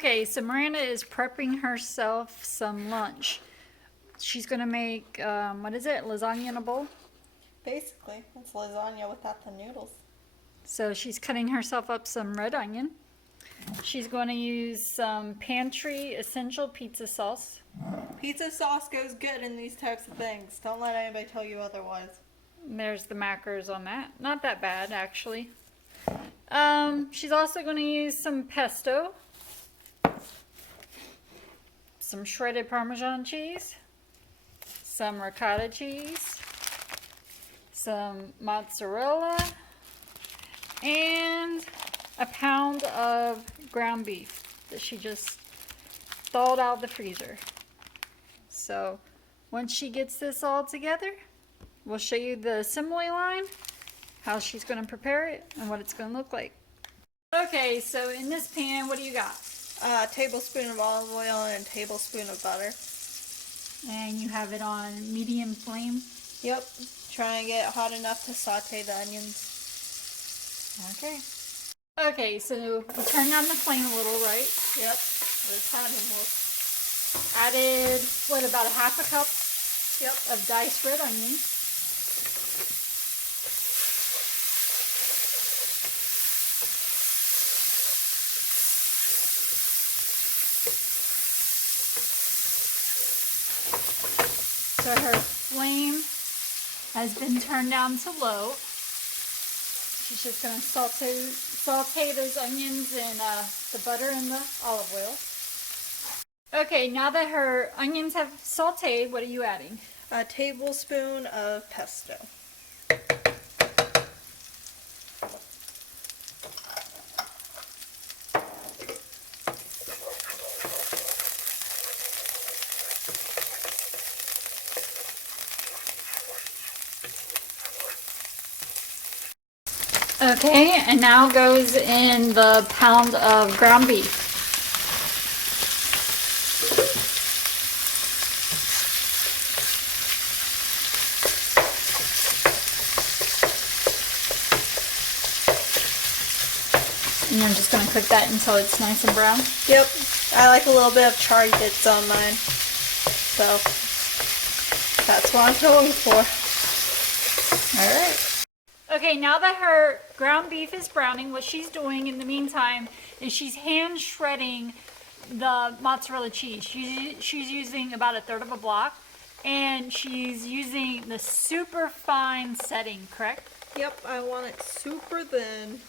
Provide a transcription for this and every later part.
Okay, so Miranda is prepping herself some lunch. She's gonna make, what is it, lasagna in a bowl? Basically, it's lasagna without the noodles. So she's cutting herself up some red onion. She's going to use some pantry essential pizza sauce. Pizza sauce goes good in these types of things. Don't let anybody tell you otherwise. There's the macros on that. Not that bad, actually. She's also going to use some pesto, some shredded Parmesan cheese, some ricotta cheese, some mozzarella, and a pound of ground beef that she just thawed out of the freezer. So once she gets this all together, we'll show you the assembly line, how she's going to prepare it, and what it's going to look like. Okay, so in this pan, what do you got? A tablespoon of olive oil and a tablespoon of butter. And you have it on medium flame. Yep. Try and get it hot enough to saute the onions. Okay. Okay, so we turn down the flame a little, right? Yep. It's hot enough. Added, what, about a half a cup? Yep. Of diced red onions. So her flame has been turned down to low. She's just going to saute those onions in the butter and the olive oil. Okay, now that her onions have sauteed, what are you adding? A tablespoon of pesto. Okay, and now goes in the pound of ground beef. And I'm just going to cook that until it's nice and brown. Yep. I like a little bit of charred bits on mine. So, that's what I'm going for. Alright. Okay, now that her ground beef is browning, what she's doing in the meantime is she's hand shredding the mozzarella cheese. She's using about a third of a block, and she's using the super fine setting, correct? Yep, I want it super thin.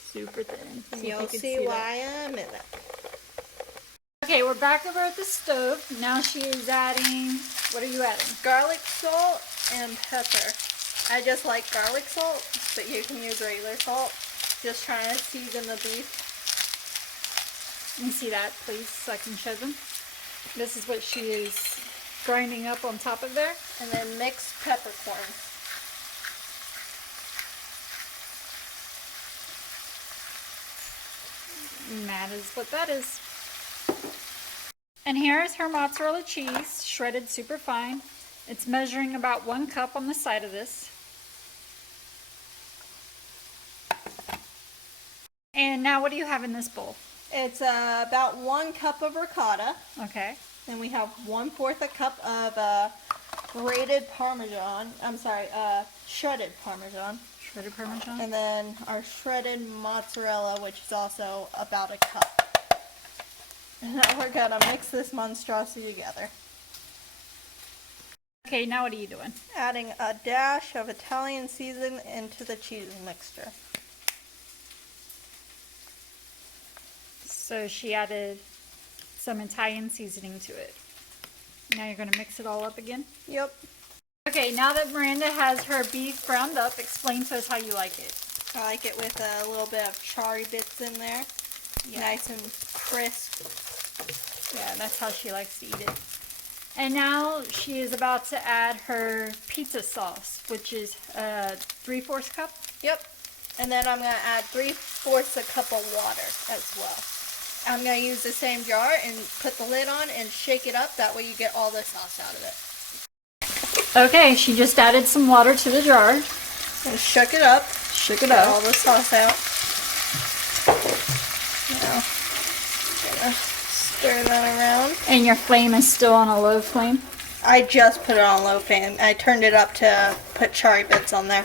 Super thin. And you'll see why in a minute. Okay, we're back over at the stove. Now she is adding, what are you adding? Garlic salt and pepper. I just like garlic salt, but you can use regular salt. Just trying to season the beef. Let me see that, please, so I can show them. This is what she is grinding up on top of there. And then mix peppercorn. And that is what that is. And here's her mozzarella cheese, shredded super fine. It's measuring about 1 cup on the side of this. And now what do you have in this bowl? It's about 1 cup of ricotta. Okay. Then we have 1/4 a cup of grated Parmesan. Shredded Parmesan. Shredded Parmesan. And then our shredded mozzarella, which is also about a cup. And now we're gonna mix this monstrosity together. Okay, now what are you doing? Adding a dash of Italian season into the cheese mixture. So she added some Italian seasoning to it. Now you're going to mix it all up again? Yep. Okay, now that Miranda has her beef browned up, explain to us how you like it. I like it with a little bit of charry bits in there. Yeah. Nice and crisp. Yeah, that's how she likes to eat it. And now she is about to add her pizza sauce, which is 3/4 cup. Yep. And then I'm going to add 3/4 a cup of water as well. I'm going to use the same jar and put the lid on and shake it up. That way you get all the sauce out of it. Okay, she just added some water to the jar. And shook it up. Shook it Get up. all the sauce out. Now, gonna Stir that around. And your flame is still on a low flame? I just put it on low flame. I turned it up to put char bits on there.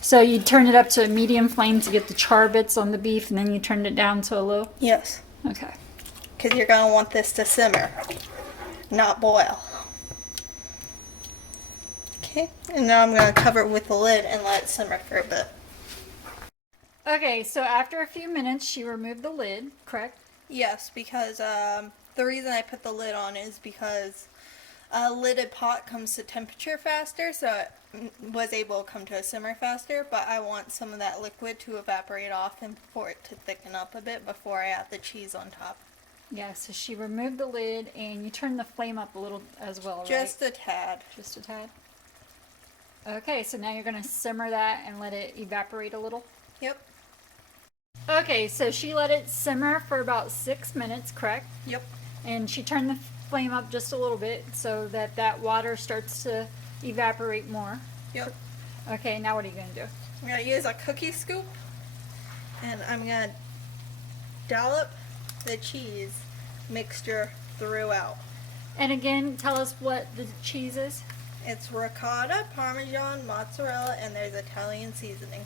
So you turned it up to a medium flame to get the char bits on the beef, and then you turned it down to a low? Yes. Okay. Because you're going to want this to simmer, not boil. Okay, and now I'm going to cover it with the lid and let it simmer for a bit. Okay, so after a few minutes, she removed the lid, correct? Yes, because the reason I put the lid on is because a lidded pot comes to temperature faster, so it was able to come to a simmer faster, but I want some of that liquid to evaporate off and for it to thicken up a bit before I add the cheese on top. Yeah, so she removed the lid, and you turned the flame up a little as well, right? Just a tad. Just a tad? Okay, so now you're going to simmer that and let it evaporate a little? Yep. Okay, so she let it simmer for about 6 minutes, correct? Yep. And she turned the flame up just a little bit so that that water starts to evaporate more. Yep. Okay, now what are you going to do? I'm going to use a cookie scoop, and I'm going to dollop the cheese mixture throughout. And again, tell us what the cheese is. It's ricotta, Parmesan, mozzarella, and there's Italian seasoning.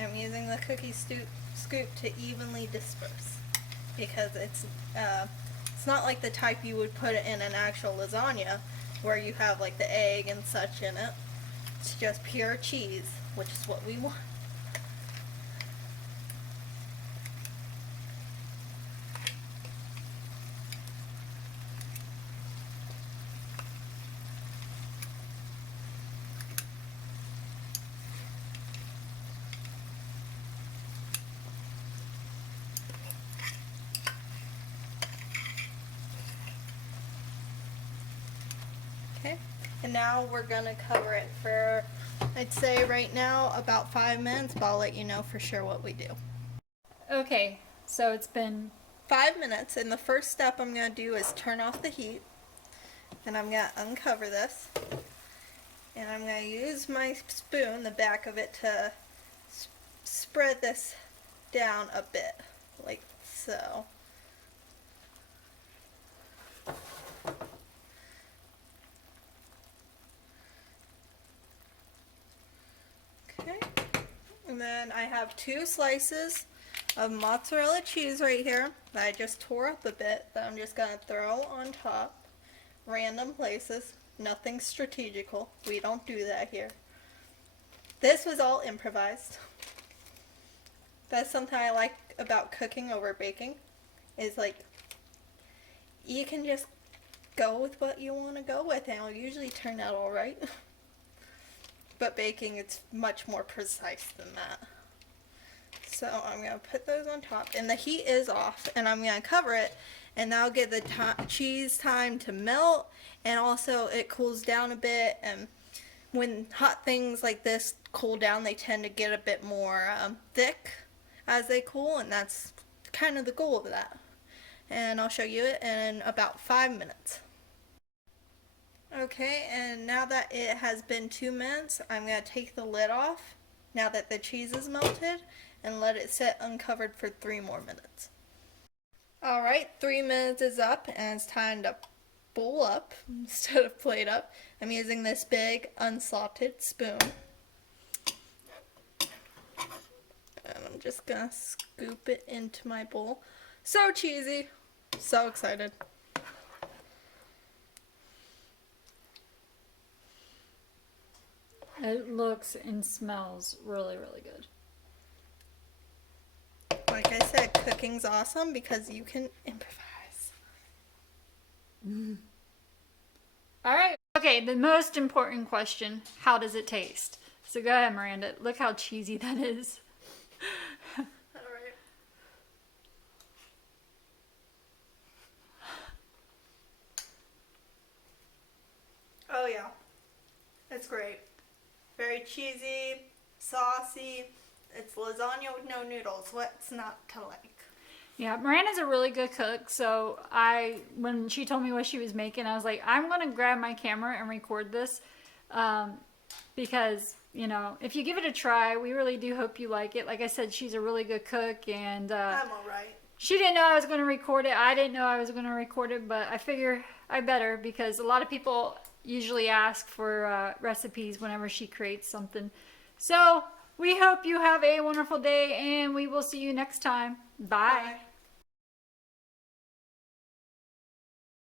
I'm using the cookie scoop to evenly disperse because it's not like the type you would put it in an actual lasagna where you have like the egg and such in it. It's just pure cheese, which is what we want. Okay, and now we're gonna cover it for, I'd say right now, about 5 minutes, but I'll let you know for sure what we do. Okay, so it's been 5 minutes, and the first step I'm gonna do is turn off the heat, and I'm gonna uncover this, and I'm gonna use my spoon, the back of it, to spread this down a bit, like so. Okay, and then I have 2 slices of mozzarella cheese right here that I just tore up a bit that I'm just going to throw on top, random places, nothing strategical. We don't do that here. This was all improvised. That's something I like about cooking over baking, is like you can just go with what you want to go with and it'll usually turn out alright. But baking, it's much more precise than that. So I'm going to put those on top, and the heat is off, and I'm going to cover it, and that'll give the cheese time to melt, and also it cools down a bit, and when hot things like this cool down, they tend to get a bit more thick as they cool, and that's kind of the goal of that. And I'll show you it in about 5 minutes. Okay, and now that it has been 2 minutes, I'm going to take the lid off, now that the cheese is melted, and let it sit uncovered for 3 more minutes. Alright, 3 minutes is up, and it's time to bowl up instead of plate up. I'm using this big unsalted spoon. And I'm just going to scoop it into my bowl. So cheesy. So excited. It looks and smells really, really good. Like I said, cooking's awesome because you can improvise. All right. Okay, the most important question, how does it taste? So go ahead, Miranda. Look how cheesy that is. Alright. Oh yeah. It's great. Very cheesy, saucy. It's lasagna with no noodles. What's not to like? Yeah, Miranda's a really good cook, so when she told me what she was making, I was like, I'm going to grab my camera and record this because you know, if you give it a try, we really do hope you like it. Like I said, she's a really good cook, and I'm alright. she didn't know I was going to record it. I didn't know I was going to record it, but I figure I better, because a lot of people usually ask for recipes whenever she creates something. So we hope you have a wonderful day, and we will see you next time. Bye. Bye.